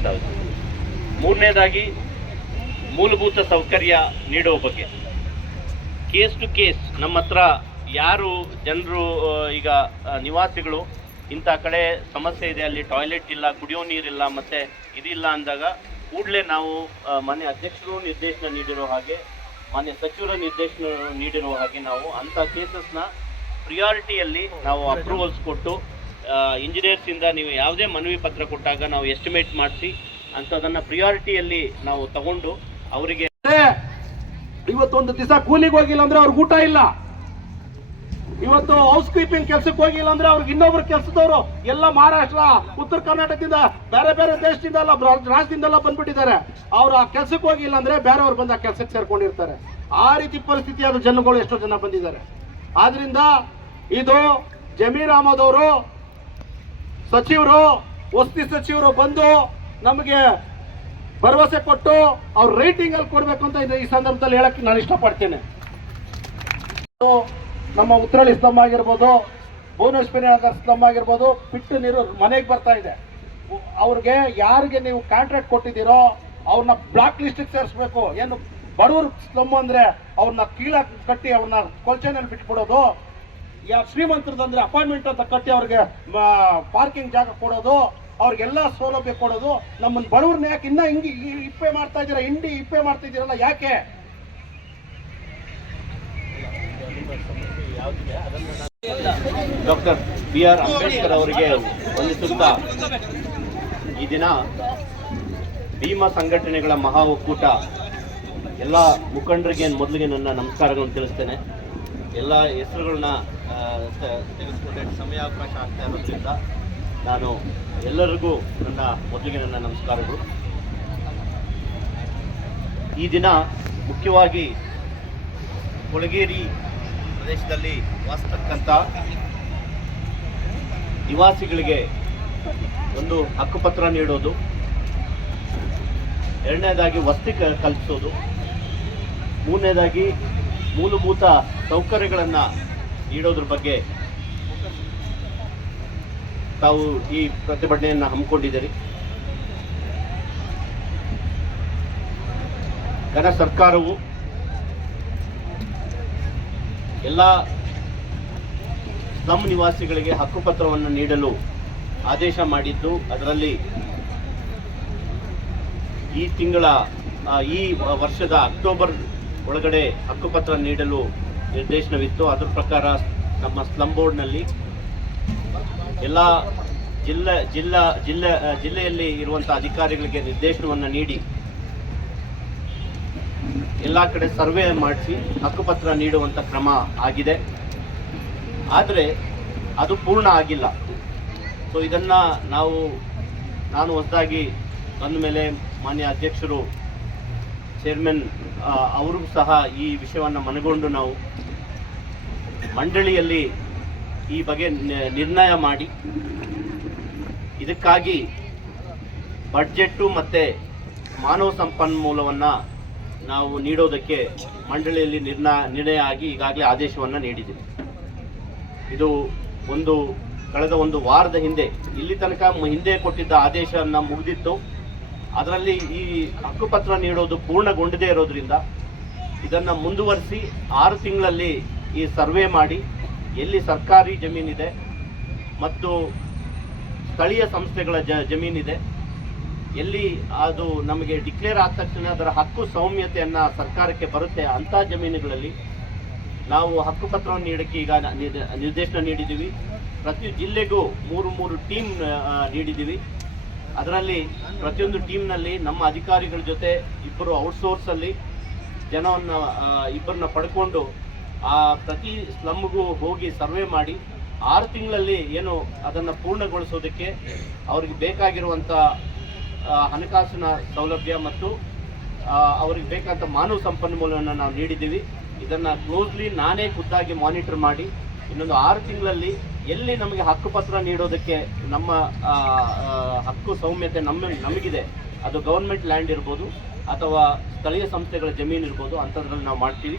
ಇದೆ ಮೂರನೇದಾಗಿ, ಮೂಲಭೂತ ಸೌಕರ್ಯ ನೀಡುವ ಬಗ್ಗೆ. ಕೇಸ್ ಟು ಕೇಸ್, ನಮ್ಮ ಹತ್ರ ಯಾರು ಜನರು ಈಗ ನಿವಾಸಿಗಳು, ಇಂಥ ಕಡೆ ಸಮಸ್ಯೆ ಇದೆ, ಅಲ್ಲಿ ಟಾಯ್ಲೆಟ್ ಇಲ್ಲ, ಕುಡಿಯೋ ನೀರಿಲ್ಲ ಮತ್ತು ಇದಿಲ್ಲ ಅಂದಾಗ ಕೂಡಲೇ ನಾವು ಮಾನ್ಯ ಅಧ್ಯಕ್ಷರು ನಿರ್ದೇಶನ ನೀಡಿರೋ ಹಾಗೆ, ಮಾನ್ಯ ಸಚಿವರ ನಿರ್ದೇಶನ ನೀಡಿರೋ ಹಾಗೆ ನಾವು ಅಂಥ ಕೇಸಸ್ನ ಪ್ರಿಯಾರಿಟಿಯಲ್ಲಿ ನಾವು ಅಪ್ರೂವಲ್ಸ್ ಕೊಟ್ಟು ಇಂಜಿನಿಯರ್ಸಿಂದ ನೀವು ಯಾವುದೇ ಮನವಿ ಪತ್ರ ಕೊಟ್ಟಾಗ ನಾವು ಎಸ್ಟಿಮೇಟ್ ಮಾಡಿಸಿ ಅಂಥದನ್ನು ಪ್ರಿಯಾರಿಟಿಯಲ್ಲಿ ನಾವು ತಗೊಂಡು ಅವರಿಗೆ ಇವತ್ತೊಂದು ದಿವಸ ಕೂಲಿಗೆ ಹೋಗಿಲ್ಲ ಅಂದ್ರೆ ಅವ್ರಿಗೆ ಊಟ ಇಲ್ಲ. ಇವತ್ತು ಹೌಸ್ ಕೀಪಿಂಗ್ ಕೆಲ್ಸಕ್ಕೆ ಹೋಗಿಲ್ಲ ಅಂದ್ರೆ ಅವ್ರಿಗೆ ಇನ್ನೊಬ್ರು ಕೆಲಸದವರು ಎಲ್ಲ ಮಹಾರಾಷ್ಟ್ರ, ಉತ್ತರ ಕರ್ನಾಟಕದಿಂದ ಬೇರೆ ಬೇರೆ ದೇಶದಿಂದ ಎಲ್ಲ ರಾಜ್ಯದಿಂದೆಲ್ಲ ಬಂದ್ಬಿಟ್ಟಿದ್ದಾರೆ. ಅವ್ರು ಆ ಕೆಲ್ಸಕ್ಕೆ ಹೋಗಿಲ್ಲ ಅಂದ್ರೆ ಬೇರೆಯವ್ರು ಬಂದು ಆ ಕೆಲಸಕ್ಕೆ ಸೇರ್ಕೊಂಡಿರ್ತಾರೆ. ಆ ರೀತಿ ಪರಿಸ್ಥಿತಿ ಆದ ಜನಗಳು ಎಷ್ಟೋ ಜನ ಬಂದಿದ್ದಾರೆ. ಆದ್ರಿಂದ ಇದು ಜಮೀರ್ ಅಹಮದ್ ಅವರು ಸಚಿವರು, ವಸತಿ ಸಚಿವರು ಬಂದು ನಮಗೆ ಭರವಸೆ ಕೊಟ್ಟು ಅವ್ರ ರೇಟಿಂಗ್ ಅಲ್ಲಿ ಕೊಡ್ಬೇಕು ಅಂತ ಈ ಸಂದರ್ಭದಲ್ಲಿ ಹೇಳಕ್ಕೆ ನಾನು ಇಷ್ಟಪಡ್ತೇನೆ. ನಮ್ಮ ಉತ್ತರಳ್ಳಿ ಸ್ತಂಭ ಆಗಿರ್ಬೋದು ಭುವನೇಶ್ವರಿ ನಗರ ಸ್ತಂಭ ಆಗಿರ್ಬೋದು ಬಿಟ್ಟು ನೀರು ಮನೆಗೆ ಬರ್ತಾ ಇದೆ. ಅವ್ರಿಗೆ ಯಾರಿಗೆ ನೀವು ಕಾಂಟ್ರಾಕ್ಟ್ ಕೊಟ್ಟಿದ್ದೀರೋ ಅವ್ರನ್ನ ಬ್ಲಾಕ್ ಲಿಸ್ಟಿಗೆ ಸೇರಿಸ್ಬೇಕು. ಏನು ಬಡವರು ಸ್ತಂಭ ಅಂದ್ರೆ ಅವ್ರನ್ನ ಕೀಳ ಕಟ್ಟಿ ಅವ್ರನ್ನ ಕೊಲ್ಚೆನಲ್ಲಿ ಬಿಟ್ಬಿಡೋದು. ಯಾ ಶ್ರೀಮಂತರದಂದ್ರೆ ಅಪಾಯಿಂಟ್ಮೆಂಟ್ ಅಂತ ಕಟ್ಟಿ ಅವ್ರಿಗೆ ಪಾರ್ಕಿಂಗ್ ಜಾಗ ಕೊಡೋದು, ಅವ್ರಿಗೆಲ್ಲ ಸೌಲಭ್ಯ ಕೊಡೋದು ನಮ್ಮನ್ನ ಬಡವ್ರನ್ನ ಯಾಕೆ ಇನ್ನ ಹಿಂಗೆ ಇಪ್ಪೆ ಮಾಡ್ತಾ ಇದ್ದೀರಾ, ಹಿಂಡಿ ಇಪ್ಪೆ ಮಾಡ್ತಾ ಇದ್ದೀರಲ್ಲ, ಯಾಕೆ? ಡಾಕ್ಟರ್ ಬಿ ಆರ್ ಅಂಬೇಡ್ಕರ್ ಅವರಿಗೆ ವಂದಿಸುತ್ತಾ ಈ ದಿನ ಭೀಮಾ ಸಂಘಟನೆಗಳ ಮಹಾ ಒಕ್ಕೂಟ, ಎಲ್ಲ ಮುಖಂಡರಿಗೆ ಮೊದಲಿಗೆ ನನ್ನ ನಮಸ್ಕಾರಗಳನ್ನು ತಿಳಿಸ್ತೇನೆ. ಎಲ್ಲ ಹೆಸರುಗಳನ್ನ ತೆಗೆದುಕೊಂಡೆ ಸಮಯಾವಕಾಶ ಆಗ್ತಾ ಇರೋದ್ರಿಂದ ನಾನು ಎಲ್ಲರಿಗೂ ನನ್ನ ಮೊದಲಿಗೆ ನನ್ನ ನಮಸ್ಕಾರಗಳು. ಈ ದಿನ ಮುಖ್ಯವಾಗಿ ಕೊಳಗೇರಿ ಪ್ರದೇಶದಲ್ಲಿ ವಾಸತಕ್ಕಂಥ ನಿವಾಸಿಗಳಿಗೆ ಒಂದು ಹಕ್ಕುಪತ್ರ ನೀಡೋದು. ಎರಡನೇದಾಗಿ ವಸತಿ ಕಲ್ಪಿಸೋದು. ಮೂರನೇದಾಗಿ ಮೂಲಭೂತ ಸೌಕರ್ಯಗಳನ್ನು ನೀಡೋದ್ರ ಬಗ್ಗೆ ತಾವು ಈ ಪ್ರತಿಭಟನೆಯನ್ನು ಹಮ್ಮಿಕೊಂಡಿದ್ದೀರಿ. ಘನ ಸರ್ಕಾರವು ಎಲ್ಲ ಸ್ಲಮ್ ನಿವಾಸಿಗಳಿಗೆ ಹಕ್ಕುಪತ್ರವನ್ನು ನೀಡಲು ಆದೇಶ ಮಾಡಿದ್ದು, ಅದರಲ್ಲಿ ಈ ತಿಂಗಳ ಈ ವರ್ಷದ ಅಕ್ಟೋಬರ್ ಒಳಗಡೆ ಹಕ್ಕುಪತ್ರ ನೀಡಲು ನಿರ್ದೇಶನವಿತ್ತು. ಅದರ ಪ್ರಕಾರ ನಮ್ಮ ಸ್ಲಮ್ ಬೋರ್ಡ್ನಲ್ಲಿ ಎಲ್ಲ ಜಿಲ್ಲಾ ಜಿಲ್ಲಾ, ಜಿಲ್ಲೆ, ಜಿಲ್ಲೆಯಲ್ಲಿ ಇರುವಂಥ ಅಧಿಕಾರಿಗಳಿಗೆ ನಿರ್ದೇಶನವನ್ನು ನೀಡಿ ಎಲ್ಲ ಕಡೆ ಸರ್ವೆ ಮಾಡಿಸಿ ಹಕ್ಕುಪತ್ರ ನೀಡುವಂಥ ಕ್ರಮ ಆಗಿದೆ. ಆದರೆ ಅದು ಪೂರ್ಣ ಆಗಿಲ್ಲ. ಸೊ ಇದನ್ನು ನಾವು, ನಾನು ಹೊಸದಾಗಿ ಬಂದ ಮೇಲೆ ಮಾನ್ಯ ಅಧ್ಯಕ್ಷರು ಚೇರ್ಮನ್ ಅವರು ಸಹ ಈ ವಿಷಯವನ್ನು ಮನಗೊಂಡು ನಾವು ಮಂಡಳಿಯಲ್ಲಿ ಈ ಬಗ್ಗೆ ನಿರ್ಣಯ ಮಾಡಿ ಇದಕ್ಕಾಗಿ ಬಡ್ಜೆಟ್ಟು ಮತ್ತು ಮಾನವ ಸಂಪನ್ಮೂಲವನ್ನು ನಾವು ನೀಡೋದಕ್ಕೆ ಮಂಡಳಿಯಲ್ಲಿ ನಿರ್ಣಯ ನಿರ್ಣಯ ಆಗಿ ಈಗಾಗಲೇ ಆದೇಶವನ್ನು ನೀಡಿದ್ದೀವಿ. ಇದು ಒಂದು, ಕಳೆದ ಒಂದು ವಾರದ ಹಿಂದೆ, ಇಲ್ಲಿ ತನಕ ಹಿಂದೆ ಕೊಟ್ಟಿದ್ದ ಆದೇಶವನ್ನು ಮುಗಿದಿತ್ತು ಅದರಲ್ಲಿ ಈ ಹಕ್ಕುಪತ್ರ ನೀಡೋದು ಪೂರ್ಣಗೊಂಡಿದೆ ಇರೋದ್ರಿಂದ ಇದನ್ನು ಮುಂದುವರಿಸಿ ಆರು ತಿಂಗಳಲ್ಲಿ ಈ ಸರ್ವೆ ಮಾಡಿ ಎಲ್ಲಿ ಸರ್ಕಾರಿ ಜಮೀನಿದೆ ಮತ್ತು ಸ್ಥಳೀಯ ಸಂಸ್ಥೆಗಳ ಜ ಜಮೀನಿದೆ, ಎಲ್ಲಿ ಅದು ನಮಗೆ ಡಿಕ್ಲೇರ್ ಆದ ತಕ್ಷಣ ಅದರ ಹಕ್ಕು ಸೌಮ್ಯತೆಯನ್ನು ಸರ್ಕಾರಕ್ಕೆ ಬರುತ್ತೆ ಅಂಥ ಜಮೀನುಗಳಲ್ಲಿ ನಾವು ಹಕ್ಕುಪತ್ರವನ್ನು ನೀಡಕ್ಕೆ ಈಗ ನಿರ್ದೇಶನ ನೀಡಿದ್ದೀವಿ. ಪ್ರತಿ ಜಿಲ್ಲೆಗೂ ಮೂರು ಮೂರು ಟೀಮ್ ನೀಡಿದ್ದೀವಿ. ಅದರಲ್ಲಿ ಪ್ರತಿಯೊಂದು ಟೀಮ್ನಲ್ಲಿ ನಮ್ಮ ಅಧಿಕಾರಿಗಳ ಜೊತೆ ಇಬ್ಬರು ಔಟ್ಸೋರ್ಸಲ್ಲಿ ಜನವನ್ನು ಇಬ್ಬರನ್ನ ಪಡ್ಕೊಂಡು ಆ ಪ್ರತಿ ಸ್ಲಮ್ಗೂ ಹೋಗಿ ಸರ್ವೆ ಮಾಡಿ ಆರು ತಿಂಗಳಲ್ಲಿ ಏನು ಅದನ್ನು ಪೂರ್ಣಗೊಳಿಸೋದಕ್ಕೆ ಅವ್ರಿಗೆ ಬೇಕಾಗಿರುವಂಥ ಹಣಕಾಸಿನ ಸೌಲಭ್ಯ ಮತ್ತು ಅವ್ರಿಗೆ ಬೇಕಾದ ಮಾನವ ಸಂಪನ್ಮೂಲವನ್ನು ನಾವು ನೀಡಿದ್ದೀವಿ. ಇದನ್ನು ಕ್ಲೋಸ್ಲಿ ನಾನೇ ಖುದ್ದಾಗಿ ಮಾನಿಟರ್ ಮಾಡಿ ಇನ್ನೊಂದು ಆರು ತಿಂಗಳಲ್ಲಿ ಎಲ್ಲಿ ನಮಗೆ ಹಕ್ಕುಪತ್ರ ನೀಡೋದಕ್ಕೆ ನಮ್ಮ ಹಕ್ಕು ಸೌಮ್ಯತೆ ನಮ್ಮ, ನಮಗಿದೆ, ಅದು ಗೌರ್ಮೆಂಟ್ ಲ್ಯಾಂಡ್ ಇರ್ಬೋದು ಅಥವಾ ಸ್ಥಳೀಯ ಸಂಸ್ಥೆಗಳ ಜಮೀನು ಇರ್ಬೋದು ಅಂಥದ್ರಲ್ಲಿ ನಾವು ಮಾಡ್ತೀವಿ.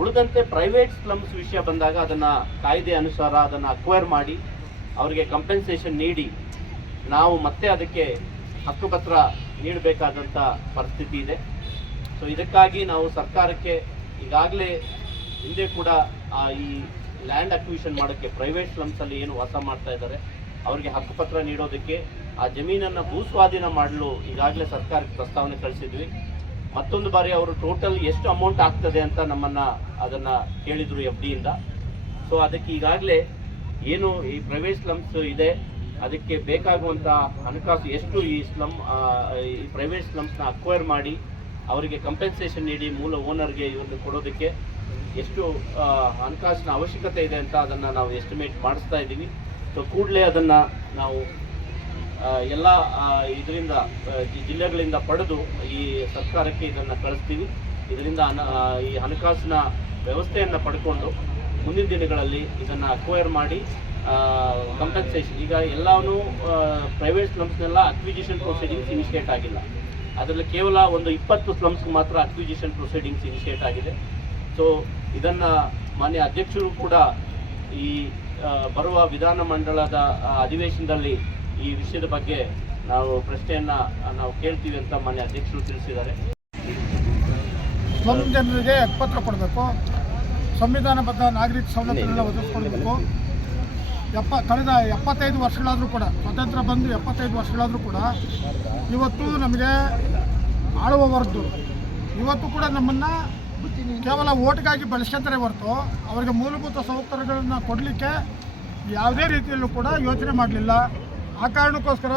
ಉಳಿದಂತೆ ಪ್ರೈವೇಟ್ ಸ್ಲಮ್ಸ್ ವಿಷಯ ಬಂದಾಗ ಅದನ್ನು ಕಾಯ್ದೆ ಅನುಸಾರ ಅದನ್ನು ಅಕ್ವೈರ್ ಮಾಡಿ ಅವರಿಗೆ ಕಂಪೆನ್ಸೇಷನ್ ನೀಡಿ ನಾವು ಮತ್ತೆ ಅದಕ್ಕೆ ಹಕ್ಕುಪತ್ರ ನೀಡಬೇಕಾದಂಥ ಪರಿಸ್ಥಿತಿ ಇದೆ. ಸೊ ಇದಕ್ಕಾಗಿ ನಾವು ಸರ್ಕಾರಕ್ಕೆ ಈಗಾಗಲೇ ಹಿಂದೆ ಕೂಡ ಈ ಲ್ಯಾಂಡ್ ಅಕ್ವಿಷನ್ ಮಾಡೋಕ್ಕೆ ಪ್ರೈವೇಟ್ ಸ್ಲಮ್ಸಲ್ಲಿ ಏನು ವಾಸ ಮಾಡ್ತಾ ಇದ್ದಾರೆ, ಅವರಿಗೆ ಹಕ್ಕುಪತ್ರ ನೀಡೋದಕ್ಕೆ ಆ ಜಮೀನನ್ನು ಭೂಸ್ವಾಧೀನ ಮಾಡಲು ಈಗಾಗಲೇ ಸರ್ಕಾರಕ್ಕೆ ಪ್ರಸ್ತಾವನೆ ಕಳಿಸಿದ್ವಿ. ಮತ್ತೊಂದು ಬಾರಿ ಅವರು ಟೋಟಲ್ ಎಷ್ಟು ಅಮೌಂಟ್ ಆಗ್ತದೆ ಅಂತ ನಮ್ಮನ್ನ ಅದನ್ನ ಕೇಳಿದ್ರು ಎಫ್ ಡಿಯಿಂದ ಸೊ ಅದಕ್ಕೆ ಈಗಾಗಲೇ ಏನು ಈ ಪ್ರೈವೇಟ್ ಸ್ಲಮ್ಸ್ ಇದೆ, ಅದಕ್ಕೆ ಬೇಕಾಗುವಂಥ ಹಣಕಾಸು ಎಷ್ಟು ಈ ಸ್ಲಮ್ ಈ ಪ್ರೈವೇಟ್ ಸ್ಲಮ್ಸ್ನ ಅಕ್ವೈರ್ ಮಾಡಿ, ಅವರಿಗೆ ಕಂಪೆನ್ಸೇಷನ್ ನೀಡಿ ಮೂಲ ಓನರ್ಗೆ ಇವನ್ನು ಕೊಡೋದಕ್ಕೆ ಎಷ್ಟು ಹಣಕಾಸಿನ ಅವಶ್ಯಕತೆ ಇದೆ ಅಂತ ಅದನ್ನು ನಾವು ಎಸ್ಟಿಮೇಟ್ ಮಾಡಿಸ್ತಾ ಇದ್ದೀವಿ. ಸೊ ಕೂಡಲೇ ಅದನ್ನು ನಾವು ಎಲ್ಲ ಇದರಿಂದ ಜಿಲ್ಲೆಗಳಿಂದ ಪಡೆದು ಈ ಸರ್ಕಾರಕ್ಕೆ ಇದನ್ನು ಕಳಿಸ್ತೀವಿ. ಇದರಿಂದ ಹಣ- ಈ ಹಣಕಾಸಿನ ವ್ಯವಸ್ಥೆಯನ್ನು ಪಡ್ಕೊಂಡು ಮುಂದಿನ ದಿನಗಳಲ್ಲಿ ಇದನ್ನು ಅಕ್ವೈರ್ ಮಾಡಿ ಕಂಪನ್ಸೇಷನ್ ಈಗ ಎಲ್ಲವೂ ಪ್ರೈವೇಟ್ ಸ್ಲಮ್ಸ್ನೆಲ್ಲ ಅಕ್ವಿಜಿಷನ್ ಪ್ರೊಸೀಡಿಂಗ್ಸ್ ಇನಿಷಿಯೇಟ್ ಆಗಿಲ್ಲ. ಅದರಲ್ಲಿ ಕೇವಲ ಒಂದು ಇಪ್ಪತ್ತು ಸ್ಲಮ್ಸ್ಗೆ ಮಾತ್ರ ಅಕ್ವಿಜಿಷನ್ ಪ್ರೊಸೀಡಿಂಗ್ಸ್ ಇನಿಷಿಯೇಟ್ ಆಗಿದೆ. ಸೊ ಇದನ್ನು ಮಾನ್ಯ ಅಧ್ಯಕ್ಷರು ಕೂಡ ಈ ಬರುವ ವಿಧಾನ ಮಂಡಳದ ಅಧಿವೇಶನದಲ್ಲಿ ಈ ವಿಷಯದ ಬಗ್ಗೆ ನಾವು ಪ್ರಶ್ನೆಯನ್ನ ನಾವು ಕೇಳ್ತೀವಿ ಅಂತ ಮಾನ್ಯ ಅಧ್ಯಕ್ಷರು ತಿಳಿಸಿದ್ದಾರೆ. ಸ್ಲಮ್ ಜನರಿಗೆ ಹಕ್ಕುಪತ್ರ ಕೊಡಬೇಕು. ಸಂವಿಧಾನಬದ್ಧ ನಾಗರಿಕ ಸವಲತ್ತುಗಳನ್ನ ಒದಗಿಸ್ಕೊಳ್ಬೇಕು ಎಪ್ಪ, ಕಳೆದ ಎಪ್ಪತ್ತೈದು ವರ್ಷಗಳಾದರೂ ಕೂಡ, ಸ್ವತಂತ್ರ ಬಂದು ಎಪ್ಪತ್ತೈದು ವರ್ಷಗಳಾದರೂ ಕೂಡ, ಇವತ್ತು ನಮಗೆ ಆಳುವವರದ್ದು ಇವತ್ತು ಕೂಡ ನಮ್ಮನ್ನು ಕೇವಲ ಓಟ್ಗಾಗಿ ಬಳಸ್ಕೊಂತಾರೆ ಹೊರತು ಅವರಿಗೆ ಮೂಲಭೂತ ಸೌಕರ್ಯಗಳನ್ನು ಕೊಡಲಿಕ್ಕೆ ಯಾವುದೇ ರೀತಿಯಲ್ಲೂ ಕೂಡ ಯೋಚನೆ ಮಾಡಲಿಲ್ಲ. ಆ ಕಾರಣಕ್ಕೋಸ್ಕರ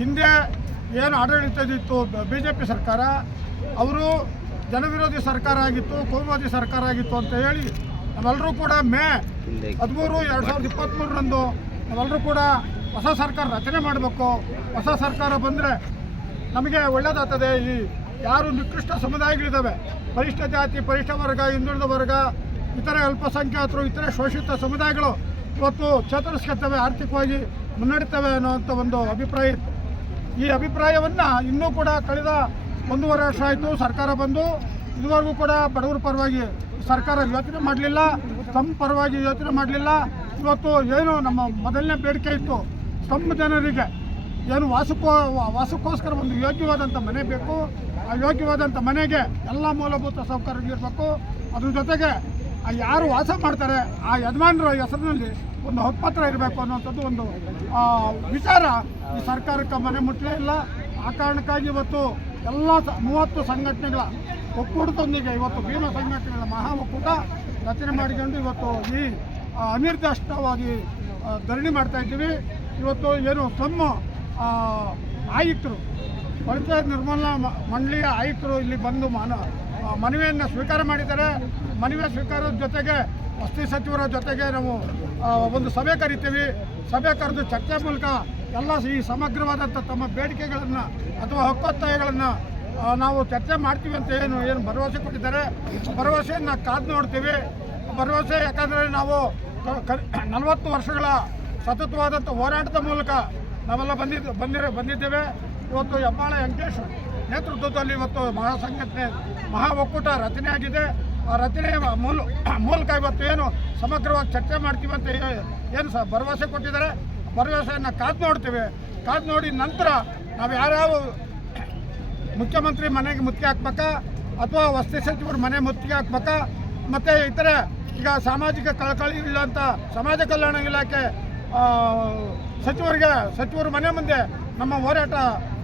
ಹಿಂದೆ ಏನು ಆಡಳಿತದಿತ್ತು ಬಿ ಜೆ ಪಿ ಸರ್ಕಾರ, ಅವರು ಜನವಿರೋಧಿ ಸರ್ಕಾರ ಆಗಿತ್ತು, ಕೋಮುವಾದಿ ಸರ್ಕಾರ ಆಗಿತ್ತು ಅಂತ ಹೇಳಿ ನಾವೆಲ್ಲರೂ ಕೂಡ ಮೇ ಹದಿಮೂರು, ಎರಡು ಸಾವಿರದ ಇಪ್ಪತ್ತ್ಮೂರರಂದು ನಾವೆಲ್ಲರೂ ಕೂಡ ಹೊಸ ಸರ್ಕಾರ ರಚನೆ ಮಾಡಬೇಕು. ಹೊಸ ಸರ್ಕಾರ ಬಂದರೆ ನಮಗೆ ಒಳ್ಳೆಯದಾಗ್ತದೆ ಈ ಯಾರು ನಿಕೃಷ್ಟ ಸಮುದಾಯಗಳಿದ್ದಾವೆ? ಪರಿಷ್ಠ ಜಾತಿ ಪರಿಷ್ಠ ವರ್ಗ, ಹಿಂದುಳಿದ ವರ್ಗ, ಇತರೆ ಅಲ್ಪಸಂಖ್ಯಾತರು, ಇತರೆ ಶೋಷಿತ ಸಮುದಾಯಗಳು ಇವತ್ತು ಚೇತರಿಸ್ಕೊಳ್ತವೆ ಆರ್ಥಿಕವಾಗಿ ಮುನ್ನಡೀತವೆ ಅನ್ನೋವಂಥ ಒಂದು ಅಭಿಪ್ರಾಯ ಇತ್ತು. ಈ ಅಭಿಪ್ರಾಯವನ್ನು ಇನ್ನೂ ಕೂಡ ಕಳೆದ ಒಂದೂವರೆ ವರ್ಷ ಆಯಿತು ಸರ್ಕಾರ ಬಂದು. ಇದುವರೆಗೂ ಕೂಡ ಬಡವರ ಪರವಾಗಿ ಸರ್ಕಾರ ಯೋಚನೆ ಮಾಡಲಿಲ್ಲ. ತಮ್ಮ ಪರವಾಗಿ ಯೋಚನೆ ಮಾಡಲಿಲ್ಲ. ಇವತ್ತು ಏನು ನಮ್ಮ ಮೊದಲನೇ ಬೇಡಿಕೆ ಇತ್ತು. ತಮ್ಮ ಜನರಿಗೆ ಏನು ವಾಸಕ್ಕೋ ವಾಸಕ್ಕೋಸ್ಕರ ಒಂದು ಯೋಗ್ಯವಾದಂಥ ಮನೆ ಬೇಕು. ಯೋಗ್ಯವಾದಂಥ ಮನೆಗೆ ಎಲ್ಲ ಮೂಲಭೂತ ಸೌಕರ್ಯಗಳಿರಬೇಕು ಅದ್ರ ಜೊತೆಗೆ ಯಾರು ವಾಸ ಮಾಡ್ತಾರೆ, ಆ ಯಜಮಾನರ ಹೆಸರಿನಲ್ಲಿ ಒಂದು ಹಕ್ಕುಪತ್ರ ಇರಬೇಕು ಅನ್ನುವಂಥದ್ದು ಒಂದು ವಿಚಾರ ಈ ಸರ್ಕಾರಕ್ಕೆ ಮನೆ ಮುಟ್ಟಲೇ ಇಲ್ಲ. ಆ ಕಾರಣಕ್ಕಾಗಿ ಇವತ್ತು ಎಲ್ಲ ಮೂವತ್ತು ಸಂಘಟನೆಗಳ ಒಕ್ಕೂಟದೊಂದಿಗೆ ಇವತ್ತು ಭೀಮ ಸಂಘಟನೆಗಳ ಮಹಾ ಒಕ್ಕೂಟ ರಚನೆ ಮಾಡಿಕೊಂಡು ಇವತ್ತು ಈ ಅನಿರ್ದಿಷ್ಟವಾಗಿ ಧರಣಿ ಮಾಡ್ತಾ ಇದ್ದೀವಿ. ಇವತ್ತು ಏನು ತಮ್ಮ ಆಯುಕ್ತರು ಪಂಚಾಯತ್ ನಿರ್ಮೂಲನಾ ಮಂಡಳಿಯ ಆಯುಕ್ತರು ಇಲ್ಲಿ ಬಂದು ಮನ, ಮನವಿಯನ್ನು ಸ್ವೀಕಾರ ಮಾಡಿದ್ದಾರೆ. ಮನವಿಯ ಸ್ವೀಕಾರದ ಜೊತೆಗೆ ವಸತಿ ಸಚಿವರ ಜೊತೆಗೆ ನಾವು ಒಂದು ಸಭೆ ಕರಿತೀವಿ. ಸಭೆ ಕರೆದು ಚರ್ಚೆ ಮೂಲಕ ಎಲ್ಲ ಈ ಸಮಗ್ರವಾದಂಥ ತಮ್ಮ ಬೇಡಿಕೆಗಳನ್ನು ಅಥವಾ ಹಕ್ಕೊತ್ತಾಯಗಳನ್ನು ನಾವು ಚರ್ಚೆ ಮಾಡ್ತೀವಿ ಅಂತ ಏನು ಏನು ಭರವಸೆ ಕೊಟ್ಟಿದ್ದಾರೆ. ಭರವಸೆಯನ್ನು ಕಾದು ನೋಡ್ತೀವಿ. ಭರವಸೆ ಯಾಕಂದರೆ ನಾವು ನಲವತ್ತು ವರ್ಷಗಳ ಸತತವಾದಂಥ ಹೋರಾಟದ ಮೂಲಕ ನಾವೆಲ್ಲ ಬಂದಿದ್ದು ಬಂದಿರೋ, ಬಂದಿದ್ದೇವೆ. ಇವತ್ತು ಹೆಬ್ಬಾಳ ವೆಂಕಟೇಶ್ ನೇತೃತ್ವದಲ್ಲಿ ಇವತ್ತು ಮಹಾಸಂಘಟನೆ, ಮಹಾ ಒಕ್ಕೂಟ ರಚನೆ ಆಗಿದೆ ಆ ರಚನೆ ಮೂಲ, ಮೂಲಕ ಇವತ್ತು ಏನು ಸಮಗ್ರವಾಗಿ ಚರ್ಚೆ ಮಾಡ್ತೀವಿ ಅಂತ ಏನು ಸಹ ಭರವಸೆ ಕೊಟ್ಟಿದ್ದಾರೆ. ಭರವಸೆಯನ್ನು ಕಾದು ನೋಡ್ತೀವಿ. ಕಾದು ನೋಡಿ ನಂತರ ನಾವು ಯಾರ್ಯಾವ ಮುಖ್ಯಮಂತ್ರಿ ಮನೆಗೆ ಮುತ್ತಿಗೆ ಹಾಕ್ಬೇಕಾ ಅಥವಾ ವಸತಿ ಸಚಿವರು ಮನೆ ಮುತ್ತಿಗೆ ಹಾಕ್ಬೇಕಾ ಮತ್ತು ಇತರೆ ಈಗ ಸಾಮಾಜಿಕ ಕಳಕಳಿ ಇಲ್ಲ ಸಮಾಜ ಕಲ್ಯಾಣ ಇಲಾಖೆ ಸಚಿವರಿಗೆ, ಸಚಿವರು ಮನೆ ಮುಂದೆ ನಮ್ಮ ಹೋರಾಟ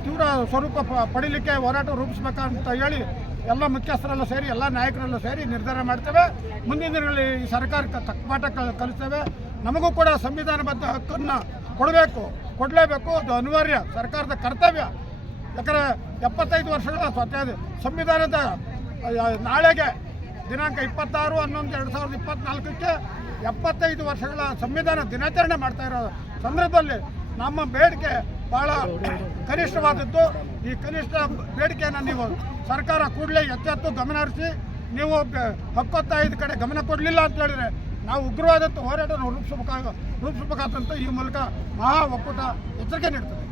ತೀವ್ರ ಸ್ವರೂಪ ಪಡೀಲಿಕ್ಕೆ ಹೋರಾಟ ರೂಪಿಸ್ಬೇಕಂತ ಹೇಳಿ ಎಲ್ಲ ಮುಖ್ಯಸ್ಥರೆಲ್ಲ ಸೇರಿ, ಎಲ್ಲ ನಾಯಕರೆಲ್ಲ ಸೇರಿ ನಿರ್ಧಾರ ಮಾಡ್ತೇವೆ. ಮುಂದಿನ ದಿನಗಳಲ್ಲಿ ಈ ಸರ್ಕಾರಕ್ಕೆ ತಕ್ಕ ಪಾಠ ಕಲ್- ಕಲಿಸ್ತೇವೆ. ನಮಗೂ ಕೂಡ ಸಂವಿಧಾನಬದ್ಧ ಹಕ್ಕನ್ನು ಕೊಡಬೇಕು. ಕೊಡಲೇಬೇಕು. ಅದು ಅನಿವಾರ್ಯ. ಸರ್ಕಾರದ ಕರ್ತವ್ಯ. ಯಾಕಂದರೆ ಎಪ್ಪತ್ತೈದು ವರ್ಷಗಳ ಸ್ವಚ್ಛ ಸಂವಿಧಾನದ ನಾಳೆಗೆ ದಿನಾಂಕ ಇಪ್ಪತ್ತಾರು ಹನ್ನೊಂದು ಎರಡು ಸಾವಿರದ ಇಪ್ಪತ್ನಾಲ್ಕಕ್ಕೆ ಎಪ್ಪತ್ತೈದು ವರ್ಷಗಳ ಸಂವಿಧಾನ ದಿನಾಚರಣೆ ಮಾಡ್ತಾ ಇರೋ ಸಂದರ್ಭದಲ್ಲಿ ನಮ್ಮ ಬೇಡಿಕೆ ಭಾಳ ಕನಿಷ್ಠವಾದದ್ದು. ಈ ಕನಿಷ್ಠ ಬೇಡಿಕೆಯನ್ನು ನೀವು ಸರ್ಕಾರ ಕೂಡಲೇ ಎತ್ತೆತ್ತು ಗಮನ ಹರಿಸಿ, ನೀವು ಹಕ್ಕೊತ್ತಾಯದ ಕಡೆ ಗಮನ ಕೊಡಲಿಲ್ಲ ಅಂತ ಹೇಳಿದ್ರೆ ನಾವು ಉಗ್ರವಾದಂಥ ಹೋರಾಟ ರೂಪಿಸಬೇಕಾಗ ರೂಪಿಸಬೇಕಾದಂಥ ಈ ಮೂಲಕ ಮಹಾ ಒಕ್ಕೂಟ ಎಚ್ಚರಿಕೆ ನೀಡ್ತದೆ.